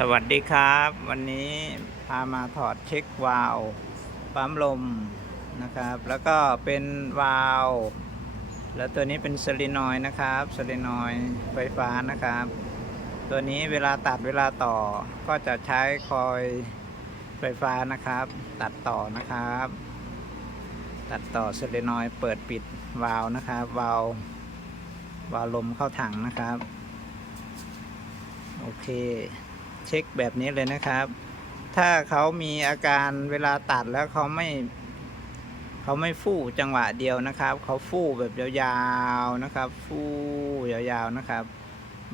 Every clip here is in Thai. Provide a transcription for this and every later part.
สวัสดีครับ วันนี้พามาถอดเช็ควาล์วปั๊มลมนะครับ แล้วก็เป็นวาล์วแล้วตัวนี้เป็นโซลินอยนะครับโซลินอยไฟฟ้านะครับ ตัวนี้เวลาตัดเวลาต่อก็จะใช้คอยไฟฟ้านะครับ ตัดต่อนะครับ ตัดต่อโซลินอยเปิดปิดวาล์วนะครับวาล์ววาล์วลมเข้าถังนะครับ โอเค เช็คแบบนี้เลยนะครับ ถ้าเขามีอาการเวลาตัดแล้วเขาไม่เขาไม่ฟู่จังหวะเดียวนะครับ เขาฟู่แบบยาวๆนะครับ ฟู่ยาวๆนะครับ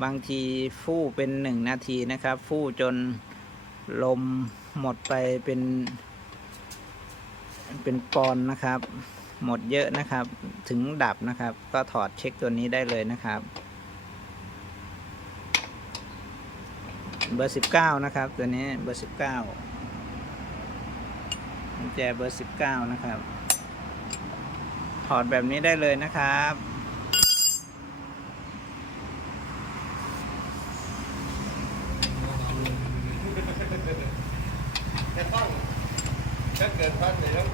บางทีฟู่เป็นหนึ่งนาทีนะครับ ฟู่จนลมหมดไปเป็น เป็นปอนนะครับ หมดเยอะนะครับ ถึงดับนะครับ ก็ถอดเช็คตัวนี้ได้เลยนะครับ เบอร์สิบเก้านะครับ ตัวนี้เบอร์สิบเก้ากุญแจเบอร์สิบเก้านะครับ ถอดแบบนี้ได้เลยนะครับจะต้องถ้าเกิดพัดเลยต้อง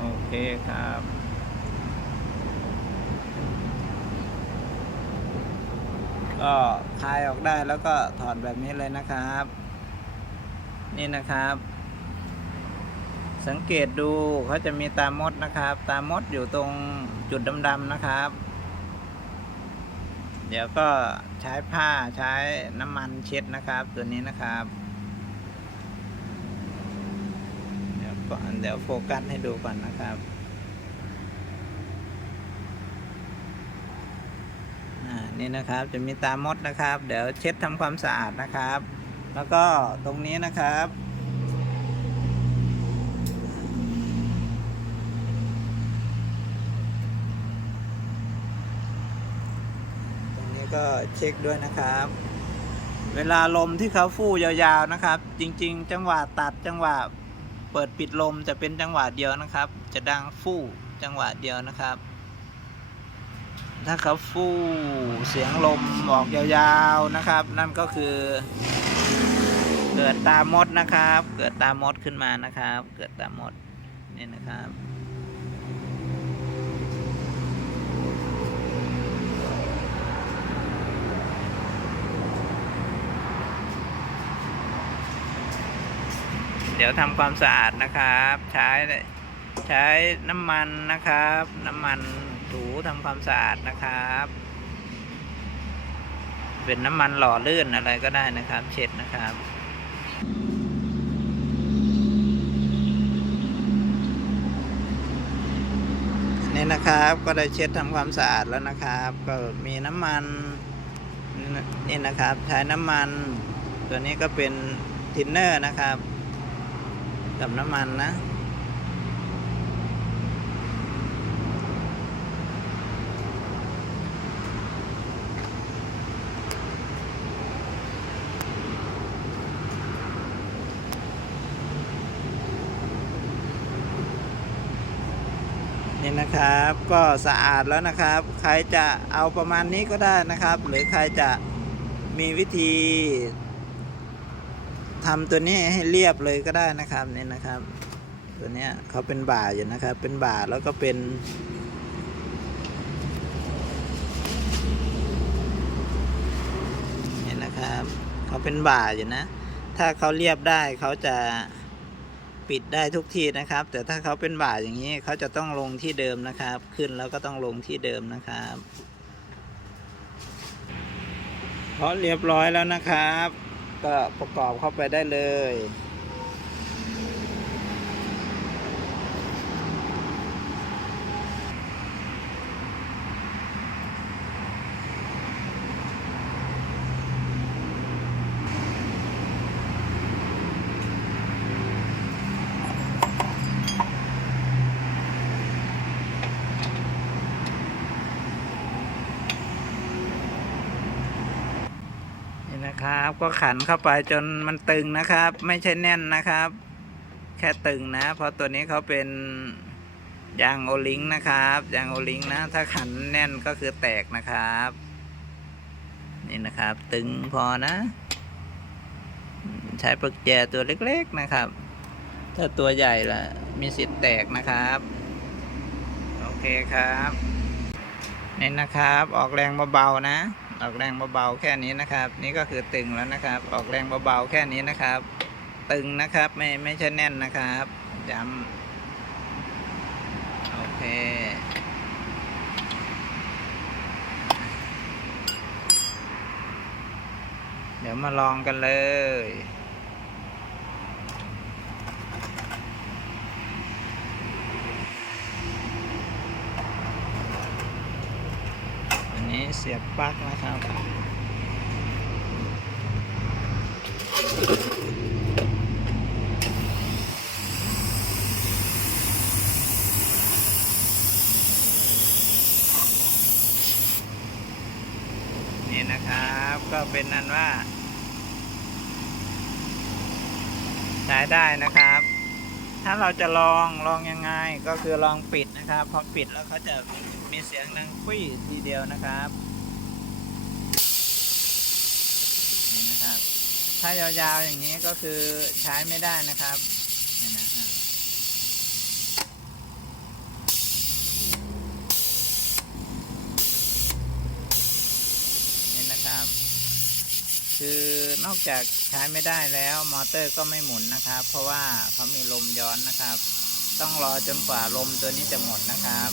โอเคครับ ก็คลายออกได้แล้วก็ถอดแบบนี้เลยนะครับ นี่นะครับ สังเกตดูเขาจะมีตามดนะครับ ตามดอยู่ตรงจุดดำๆนะครับ เดี๋ยวก็ใช้ผ้าใช้น้ำมันเช็ดนะครับ ตัวนี้นะครับ เดี๋ยวก่อนเดี๋ยวโฟกัสให้ดูก่อนนะครับอ่า นี่นะครับ จะมีตามดนะครับ เดี๋ยวเช็ดทำความสะอาดนะครับ แล้วก็ตรงนี้นะครับตรงนี้ก็เช็คด้วยนะครับ เวลาลมที่เขาฟู่ยาวๆนะครับ จริง ๆ จังหวะตัดจังหวะเปิดปิดลมจะเป็นจังหวะเดียวนะครับ จะดังฟู่จังหวะเดียวนะครับ ถ้าเขาฟู่เสียงลมออกยาวๆนะครับ นั่นก็คือ เกิดตามดนะครับ เกิดตามดขึ้นมานะครับ เกิดตามดนี่นะครับเดี๋ยวทำความสะอาดนะครับ ใช้ใช้น้ำมันนะครับ น้ำมัน ทำความสะอาดนะครับ เป็นน้ำมันหล่อลื่นอะไรก็ได้นะครับ เช็ดนะครับนี่นะครับก็ได้เช็ดทำความสะอาดแล้วนะครับ ก็มีน้ำมันนี่นะครับใช้น้ำมัน ตัวนี้ก็เป็นทินเนอร์นะครับ กับน้ำมันนะ นะครับ ก็สะอาดแล้วนะครับ ใครจะเอาประมาณนี้ก็ได้นะครับ หรือใครจะมีวิธีทำตัวนี้ให้เรียบเลยก็ได้นะครับเนี่ยนะครับ ตัวนี้เขาเป็นบ่าอยู่นะครับ เป็นบ่าแล้วก็เป็นนี่นะครับ เขาเป็นบ่าอยู่นะ ถ้าเขาเรียบได้เขาจะ ปิดได้ทุกที่นะครับ แต่ถ้าเขาเป็นบ่าอย่างนี้เขาจะต้องลงที่เดิมนะครับ ขึ้นแล้วก็ต้องลงที่เดิมนะครับเพราะเรียบร้อยแล้วนะครับ ก็ประกอบเข้าไปได้เลย ก็ขันเข้าไปจนมันตึงนะครับ ไม่ใช่แน่นนะครับ แค่ตึงนะ เพราะตัวนี้เขาเป็นยางโอลิงนะครับยางโอลิงนะ ถ้าขันแน่นก็คือแตกนะครับ นี่นะครับ ตึงพอนะ ใช้ปลักแจตัวเล็กๆนะครับ ถ้าตัวใหญ่ละมีสิทธิ์แตกนะครับ โอเคครับนี่นะครับ ออกแรงเบาๆนะ ออกแรงเบาๆแค่นี้นะครับ นี่ก็คือตึงแล้วนะครับ ออกแรงเบาๆแค่นี้นะครับ ตึงนะครับไม่ไม่ใช่แน่นนะครับย้ำโอเคเดี๋ยวมาลองกันเลย อันนี้ เสียบปลั๊กนะครับ นี่นะครับก็เป็นนั้นว่า ใช้ได้นะครับ ถ้าเราจะลองลองยังไงก็คือลองปิดนะครับ พอปิดแล้วเขาจะมีเสียงดังคุยทีเดียวนะครับนี่นะครับ ถ้ายาวๆอย่างนี้ก็คือใช้ไม่ได้นะครับนี่นะนี่นะครับ คือนอกจากใช้ไม่ได้แล้วมอเตอร์ก็ไม่หมุนนะครับ เพราะว่าเขามีลมย้อนนะครับ ต้องรอจนกว่าลมตัวนี้จะหมดนะครับ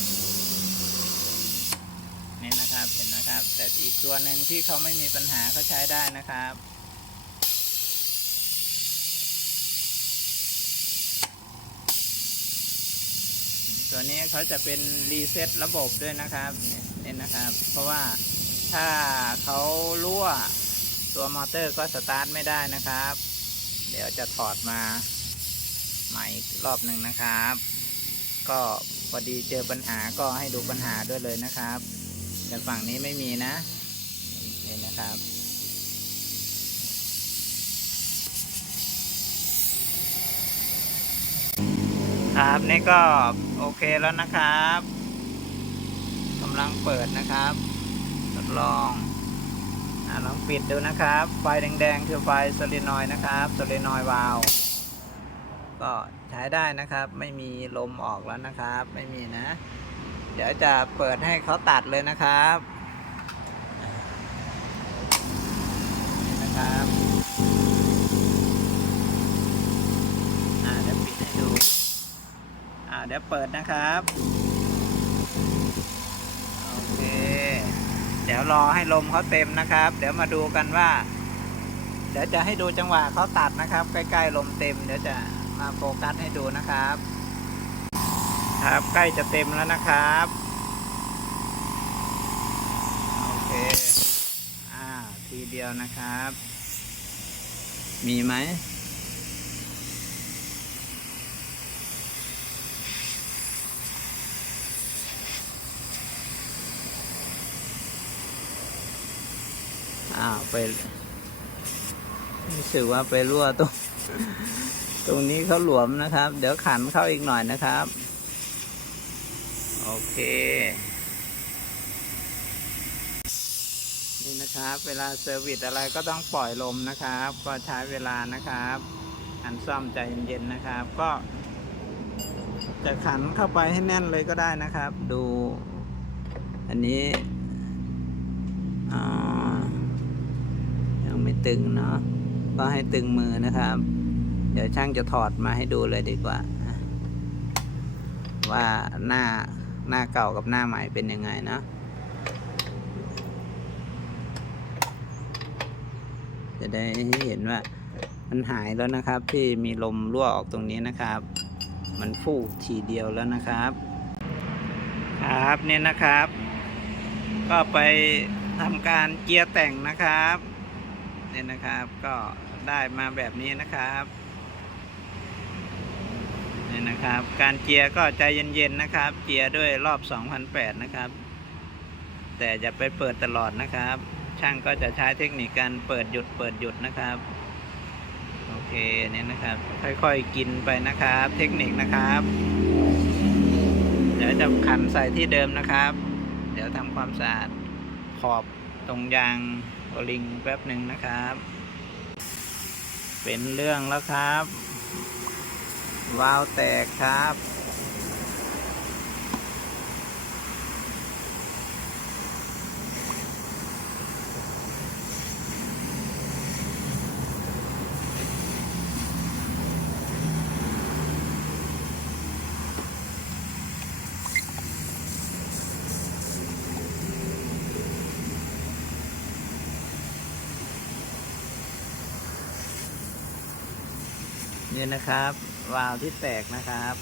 นี่นะครับเห็นนะครับ แต่อีกตัวหนึ่งที่เขาไม่มีปัญหาเขาใช้ได้นะครับ ตัวนี้เขาจะเป็นรีเซ็ตระบบด้วยนะครับเนี่ยนะครับ เพราะว่าถ้าเขารั่วตัวมอเตอร์ก็สตาร์ทไม่ได้นะครับ เดี๋ยวจะถอดมาใหม่อีกรอบหนึ่งนะครับ ก็พอดีเจอปัญหาก็ให้ดูปัญหาด้วยเลยนะครับแต่ฝั่งนี้ไม่มีนะนี่นะครับครับนี่ก็ โอเคแล้วนะครับกำลังเปิดนะครับ ทดลองอลองปิดดูนะครับ ไฟแดงๆคือไฟโซลินอยด์นะครับโซลินอยด์วาล์วก็ใช้ได้นะครับ ไม่มีลมออกแล้วนะครับ ไม่มีนะ เดี๋ยวจะเปิดให้เขาตัดเลยนะครับนี่นะครับ อ่าเดี๋ยวปิดให้ดู อ่า เดี๋ยวเปิดนะครับ โอเค เดี๋ยวรอให้ลมเขาเต็มนะครับ เดี๋ยวมาดูกันว่า เดี๋ยวจะให้ดูจังหวะเขาตัดนะครับ ใกล้ๆลมเต็ม เดี๋ยวจะมาโฟกัสให้ดูนะครับ ครับใกล้จะเต็มแล้วนะครับ โอเค อ่าทีเดียวนะครับ มีไหม อ้าวไปรู้สึกว่าไปรั่วตรงตรงนี้เขาหลวมนะครับ เดี๋ยวขันเข้าอีกหน่อยนะครับ โอเค นี่นะครับ เวลาเซอร์วิสอะไรก็ต้องปล่อยลมนะครับ ก็ใช้เวลานะครับอันซ่อมใจเย็นๆนะครับ ก็ จะขันเข้าไปให้แน่นเลยก็ได้นะครับ ดู อันนี้อ่า ตึงเนาะก็ให้ตึงมือนะครับ เดี๋ยวช่างจะถอดมาให้ดูเลยดีกว่า ว่าหน้าหน้าเก่ากับหน้าใหม่เป็นยังไงเนาะจะได้เห็นว่ามันหายแล้วนะครับ ที่มีลมรั่วออกตรงนี้นะครับ มันฟูทีเดียวแล้วนะครับ ครับเนี่ยนะครับ ก็ไปทำการเกียร์แต่งนะครับ เนี่ยนะครับ ก็ได้มาแบบนี้นะครับเนี่ยนะครับ การเจียร์ก็ใจเย็นๆนะครับ เจียร์ด้วยรอบ 2008 นะครับ แต่จะไปเปิดตลอดนะครับ ช่างก็จะใช้เทคนิคการเปิดหยุดเปิดหยุดนะครับโอเคเนี่ยนะครับ ค่อยๆกินไปนะครับ เทคนิคนะครับเดี๋ยวจะขันใส่ที่เดิมนะครับ เดี๋ยวทำความสะอาดขอบตรงยาง ลิงแป๊บหนึ่งนะครับ เป็นเรื่องแล้วครับ วาวแตกครับ นี่นะครับ วาล์วที่แตกนะครับ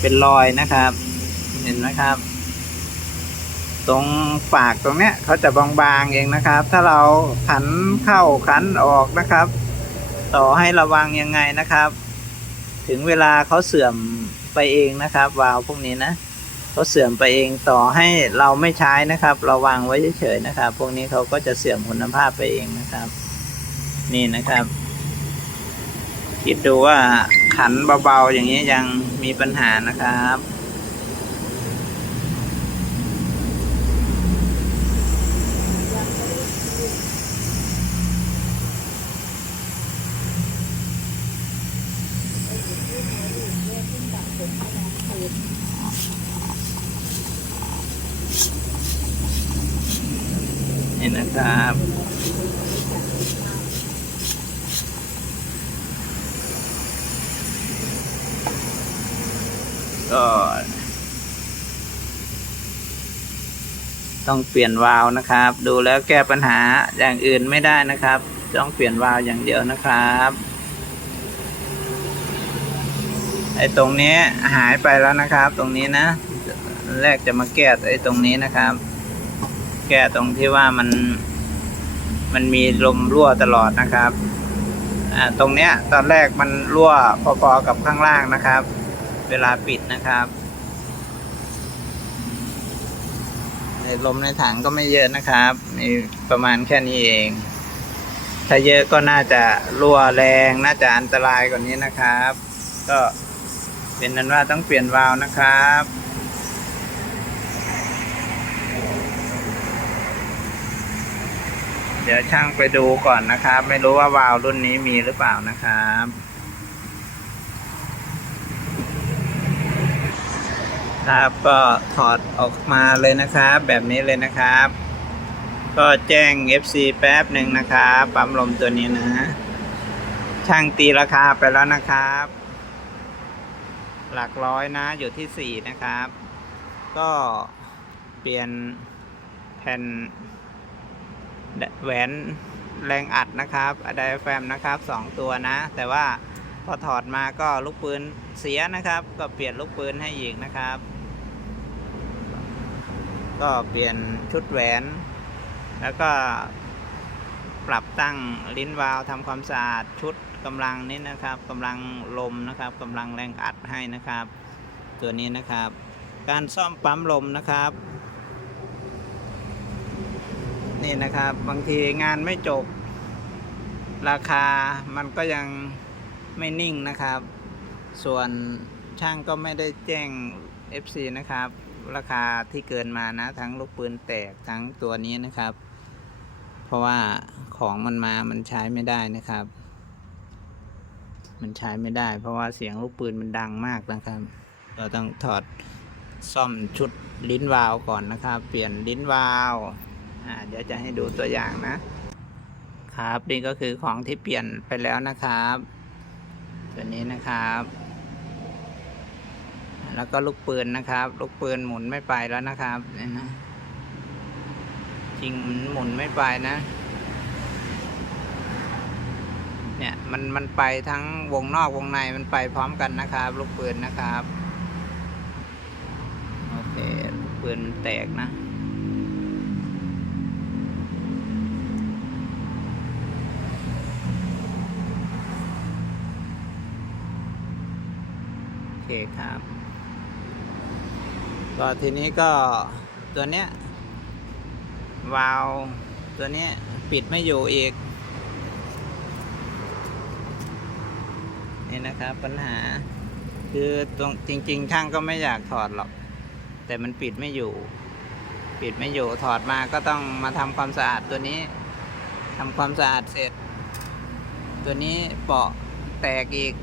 เป็นรอยนะครับ เห็นนะครับ ตรงปากตรงเนี้ยเขาจะบางๆเองนะครับ ถ้าเราขันเข้าขันออกนะครับ ต่อให้ระวังยังไงนะครับ ถึงเวลาเขาเสื่อมไปเองนะครับ วาล์วพวกนี้นะเขาเสื่อมไปเองต่อให้เราไม่ใช้นะครับ เราวางไว้เฉยๆนะครับ พวกนี้เขาก็จะเสื่อมคุณภาพไปเองนะครับ นี่นะครับ คิดดูว่าขันเบาๆอย่างนี้ยังมีปัญหานะครับ นี่นะครับ ก็ ต้องเปลี่ยนวาล์วนะครับ ดูแล้วแก้ปัญหาอย่างอื่นไม่ได้นะครับ ต้องเปลี่ยนวาล์วอย่างเดียวนะครับไอ้ตรงนี้หายไปแล้วนะครับ ตรงนี้นะ แรกจะมาแก้ไอ้ตรงนี้นะครับ แก้ตรงที่ว่ามัน มันมีลมรั่วตลอดนะครับอ่าตรงเนี้ยตอนแรกมันรั่วพอๆกับข้างล่างนะครับ เวลาปิดนะครับ ใน ลมในถังก็ไม่เยอะนะครับมีประมาณแค่นี้เอง ถ้าเยอะก็น่าจะรั่วแรงน่าจะอันตรายกว่านี้นะครับ ก็เป็นนั้นว่าต้องเปลี่ยนวาล์วนะครับเดี๋ยวช่างไปดูก่อนนะครับ ไม่รู้ว่าวาล์วรุ่นนี้มีหรือเปล่านะครับ ครับ ก็ถอดออกมาเลยนะครับ แบบนี้เลยนะครับ ก็แจ้ง FC แป๊บหนึ่งนะครับปั๊มลมตัวนี้นะ ช่างตีราคาไปแล้วนะครับ หลักร้อยนะอยู่ที่ 4 นะครับ ก็เปลี่ยนแผ่นแหวนแรงอัดนะครับอะไดแฟมนะครับ 2 ตัวนะ แต่ว่าพอถอดมาก็ลูกปืนเสียนะครับ ก็เปลี่ยนลูกปืนให้อีกนะครับ ก็เปลี่ยนชุดแหวน แล้วก็ปรับตั้งลิ้นวาล์วทำความสะอาดชุดกำลังนี้นะครับกำลังลมนะครับกำลังแรงอัดให้นะครับ ตัวนี้นะครับ การซ่อมปั๊มลมนะครับ นี่นะครับบางทีงานไม่จบ ราคามันก็ยังไม่นิ่งนะครับ ส่วนช่างก็ไม่ได้แจ้ง FC นะครับ ราคาที่เกินมานะ ทั้งลูกปืนแตกทั้งตัวนี้นะครับ เพราะว่าของมันมามันใช้ไม่ได้นะครับ มันใช้ไม่ได้ เพราะว่าเสียงลูกปืนมันดังมากนะครับ เราต้องถอดซ่อมชุดลิ้นวาล์วก่อนนะครับ เปลี่ยนลิ้นวาล์วอ่าเดี๋ยวจะให้ดูตัวอย่างนะ ครับนี่ก็คือของที่เปลี่ยนไปแล้วนะครับ ตัวนี้นะครับ แล้วก็ลูกปืนนะครับ ลูกปืนหมุนไม่ไปแล้วนะครับเนี่ยนะจริงมันหมุนไม่ไปนะ เนี่ยมันมันไปทั้งวงนอกวงในมันไปพร้อมกันนะครับ ลูกปืนนะครับโอเคลูกปืนแตกนะโอเคครับ ก็ทีนี้ก็ตัวเนี้ยวาล์วตัวเนี้ยปิดไม่อยู่อีก นี่นะครับปัญหาคือตรงจริง ๆ ช่างก็ไม่อยากถอดหรอก แต่มันปิดไม่อยู่ ปิดไม่อยู่ถอดมาก็ต้องมาทำความสะอาดตัวนี้ทำความสะอาดเสร็จ ตัวนี้เปาะแตกอีก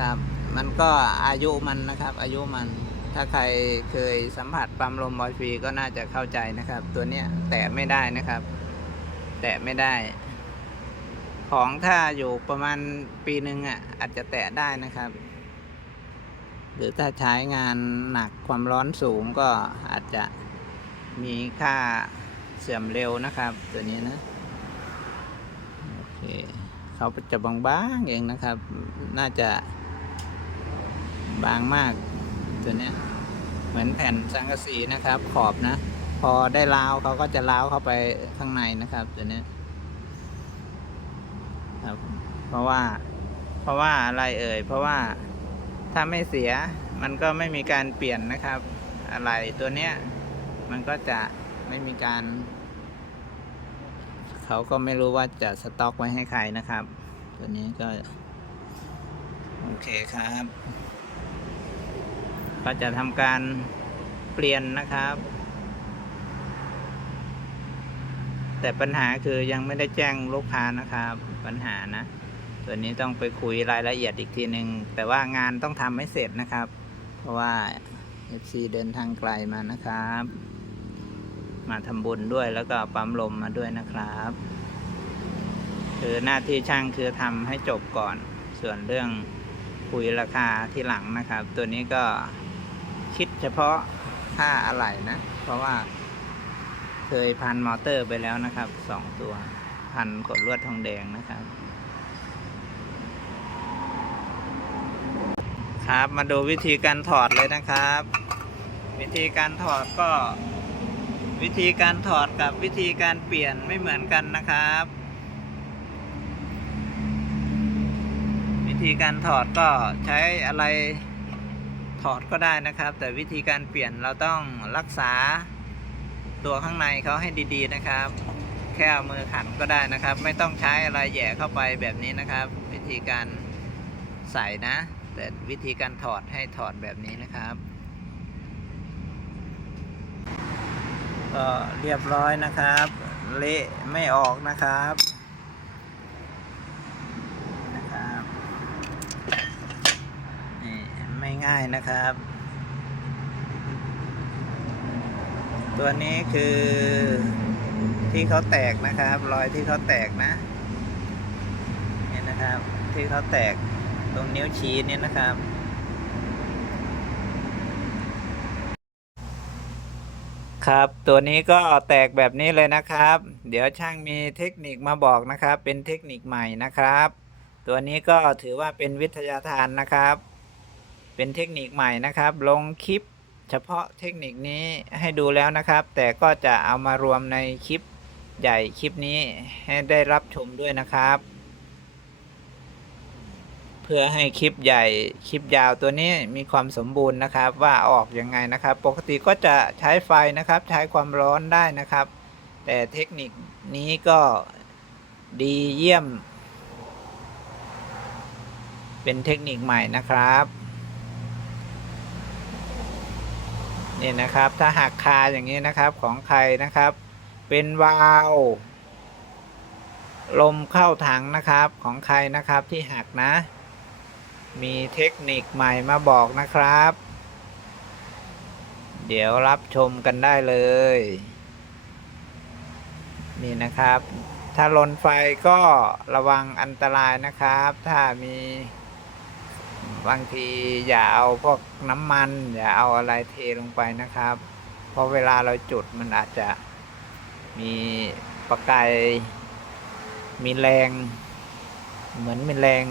ครับ มันก็อายุมันนะครับ อายุมัน ถ้าใครเคยสัมผัสปั๊มลมบอยฟรีก็น่าจะเข้าใจนะครับ ตัวเนี้ยแตะไม่ได้นะครับ แตะไม่ได้ ของถ้าอยู่ประมาณปีหนึ่งอะอาจจะแตะได้นะครับ หรือถ้าใช้งานหนักความร้อนสูงก็อาจจะมีค่าเสื่อมเร็วนะครับ ตัวนี้นะโอเคเขาจะบางๆเองนะครับ น่าจะบางมาก ตัวเนี้ย เหมือนแผ่นสังกะสีนะครับ ขอบนะ พอได้ล้าวเขาก็จะล้าวเข้าไปข้างในนะครับ ตัวเนี้ยครับ เพราะว่า เพราะว่าอะไรเอ่ย เพราะว่าถ้าไม่เสียมันก็ไม่มีการเปลี่ยนนะครับ อะไรตัวเนี้ย มันก็จะไม่มีการเขาก็ไม่รู้ว่าจะสต็อกไว้ให้ใครนะครับ ตัวนี้ก็ โอเคครับ ก็จะทำการเปลี่ยนนะครับ แต่ปัญหาคือยังไม่ได้แจ้งลูกค้านะครับ ปัญหานะตัวนี้ต้องไปคุยรายละเอียดอีกทีหนึ่งแต่ว่างานต้องทำให้เสร็จนะครับ เพราะว่า FC เดินทางไกลมานะครับ มาทำบุญด้วยแล้วก็ปั๊มลมมาด้วยนะครับ คือหน้าที่ช่างคือทำให้จบก่อน ส่วนเรื่องคุยราคาที่หลังนะครับ ตัวนี้ก็ คิดเฉพาะค่าอะไหล่นะ เพราะว่า เคยพันมอเตอร์ไปแล้วนะครับสองตัว พันกดลวดทองแดงนะครับ ครับมาดูวิธีการถอดเลยนะครับ วิธีการถอดก็ วิธีการถอดกับวิธีการเปลี่ยนไม่เหมือนกันนะครับ วิธีการถอดก็ใช้อะไร ถอดก็ได้นะครับ แต่วิธีการเปลี่ยนเราต้องรักษาตัวข้างในเขาให้ดีๆนะครับ แค่เอามือขันก็ได้นะครับ ไม่ต้องใช้อะไรแย่เข้าไปแบบนี้นะครับ วิธีการใส่นะ แต่วิธีการถอดให้ถอดแบบนี้นะครับก็เรียบร้อยนะครับ เละไม่ออกนะครับนี่ไม่ ง่ายนะครับ ตัวนี้คือที่เขาแตกนะครับ รอยที่เขาแตกนะนี่นะครับ ที่เขาแตกตรงนิ้วชี้เนี่ยนะครับครับ ตัวนี้ก็แตกแบบนี้เลยนะครับ เดี๋ยวช่างมีเทคนิคมาบอกนะครับ เป็นเทคนิคใหม่นะครับ ตัวนี้ก็ถือว่าเป็นวิทยาทานนะครับ เป็นเทคนิคใหม่นะครับ ลงคลิปเฉพาะเทคนิคนี้ให้ดูแล้วนะครับ แต่ก็จะเอามารวมในคลิปใหญ่คลิปนี้ให้ได้รับชมด้วยนะครับ เพื่อให้คลิปใหญ่คลิปยาวตัวนี้มีความสมบูรณ์นะครับ ว่าออกยังไงนะครับ ปกติก็จะใช้ไฟนะครับ ใช้ความร้อนได้นะครับ แต่เทคนิคนี้ก็ดีเยี่ยม เป็นเทคนิคใหม่นะครับ นี่นะครับ ถ้าหักคาอย่างนี้นะครับของใครนะครับ เป็นวาล์วลมเข้าถังนะครับของใครนะครับที่หักนะ มีเทคนิคใหม่มาบอกนะครับ เดี๋ยวรับชมกันได้เลย นี่นะครับ ถ้าลนไฟก็ระวังอันตรายนะครับ ถ้ามี บางทีอย่าเอาพวกน้ำมัน อย่าเอาอะไรเทลงไปนะครับ เพราะเวลาเราจุดมันอาจจะมีประกายมีแรง เหมือนมีแรง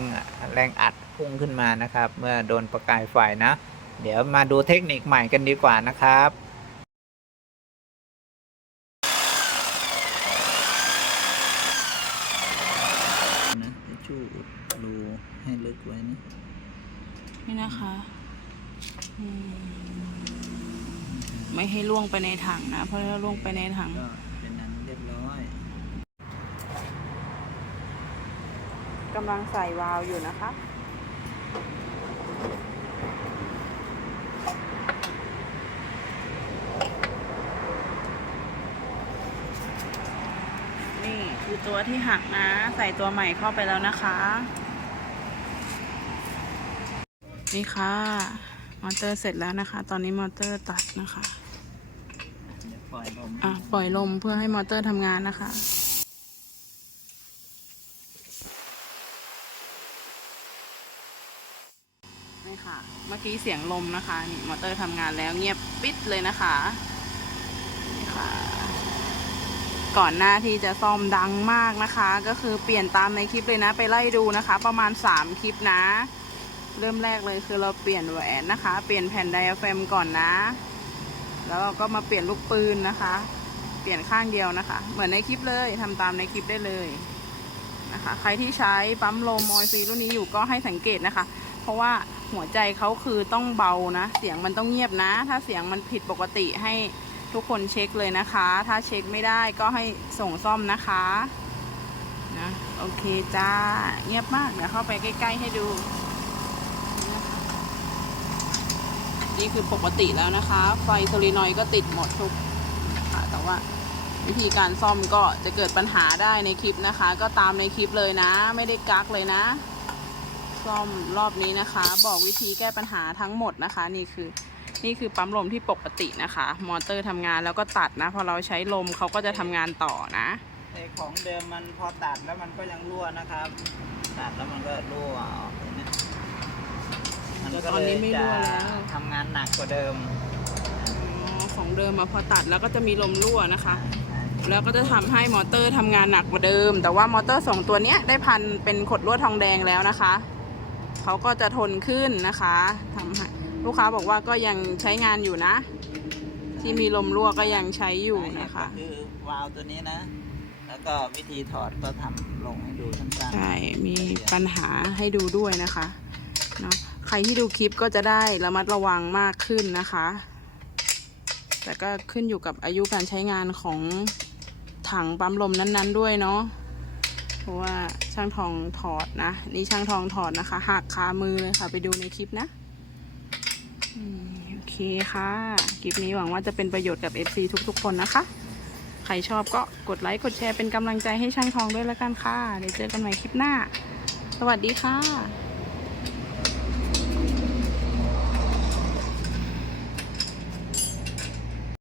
แรงอัดพุ่งขึ้นมานะครับ เมื่อโดนประกายไฟนะ เดี๋ยวมาดูเทคนิคใหม่กันดีกว่านะครับ คะ ไม่ให้ล่วงไปในถังนะ เพราะถ้าล่วงไปในถัง ก็เป็นนั้นเรียบร้อยกำลังใส่วาล์วอยู่นะคะ นี่คือตัวที่หักนะ ใส่ตัวใหม่เข้าไปแล้วนะคะ นี่ค่ะมอเตอร์เสร็จแล้วนะคะ ตอนนี้มอเตอร์ตัดนะคะเดี๋ยวปล่อยลมอะปล่อยลมเพื่อให้มอเตอร์ทำงานนะคะนี่ค่ะ เมื่อกี้เสียงลมนะคะนี่มอเตอร์ทำงานแล้วเงียบปิดเลยนะคะนี่ค่ะ ก่อนหน้าที่จะซ่อมดังมากนะคะ ก็คือเปลี่ยนตามในคลิปเลยนะ ไปไล่ดูนะคะ ประมาณ 3 คลิปนะ เริ่มแรกเลยคือเราเปลี่ยนแหวนนะคะ เปลี่ยนแผ่นไดอะแฟมก่อนนะ แล้วเราก็มาเปลี่ยนลูกปืนนะคะ เปลี่ยนข้างเดียวนะคะ เหมือนในคลิปเลยทำตามในคลิปได้เลยนะคะ ใครที่ใช้ปั๊มลมอยซีรุ่นนี้อยู่ก็ให้สังเกตนะคะ เพราะว่าหัวใจเขาคือต้องเบานะ เสียงมันต้องเงียบนะ ถ้าเสียงมันผิดปกติให้ทุกคนเช็คเลยนะคะ ถ้าเช็คไม่ได้ก็ให้ส่งซ่อมนะคะนะโอเคจ้า เงียบมาก เดี๋ยวเข้าไปใกล้ ๆ ให้ดู นี่คือปกติแล้วนะคะ ไฟโซลินอยด์ก็ติดหมดทุกค่ะแต่ว่าวิธีการซ่อมก็จะเกิดปัญหาได้ในคลิปนะคะ ก็ตามในคลิปเลยนะ ไม่ได้กักเลยนะ ซ่อมรอบนี้นะคะ บอกวิธีแก้ปัญหาทั้งหมดนะคะ นี่คือนี่คือปั๊มลมที่ปกตินะคะ มอเตอร์ทำงานแล้วก็ตัดนะ พอเราใช้ลมเขาก็จะทำงานต่อนะไอของเดิมมันพอตัดแล้วมันก็ยังรั่วนะครับ ตัดแล้วมันก็รั่วออก อย่างเงี้ยมันก็ตอนนี้ไม่รั่วแล้ว ทำงานหนักกว่าเดิมอ๋อของเดิมมาพอตัดแล้วก็จะมีลมรั่วนะคะ แล้วก็จะทำให้มอเตอร์ทำงานหนักกว่าเดิม แต่ว่ามอเตอร์สองตัวเนี้ยได้พันเป็นขดลวดทองแดงแล้วนะคะ เขาก็จะทนขึ้นนะคะทำให้ลูกค้าบอกว่าก็ยังใช้งานอยู่นะ ที่มีลมรั่วก็ยังใช้อยู่นะคะสาเหตุก็คือวาล์วตัวนี้นะ แล้วก็วิธีถอดก็ทำลงให้ดูสั้นๆ ใช่ มีปัญหาให้ดูด้วยนะคะเนาะ ใครที่ดูคลิปก็จะได้ระมัดระวังมากขึ้นนะคะ แต่ก็ขึ้นอยู่กับอายุการใช้งานของถังปั๊มลมนั้น ๆ ด้วยเนาะเพราะว่าช่างทองถอดนะนี่ช่างทองถอดนะคะหักคามือเลยค่ะ ไปดูในคลิปนะโอเคค่ะ คลิปนี้หวังว่าจะเป็นประโยชน์กับ FC ทุกๆ คนนะคะ ใครชอบก็กดไลค์กดแชร์เป็นกำลังใจให้ช่างทองด้วยแล้วกันค่ะเดี๋ยวเจอกันใหม่คลิปหน้า สวัสดีค่ะ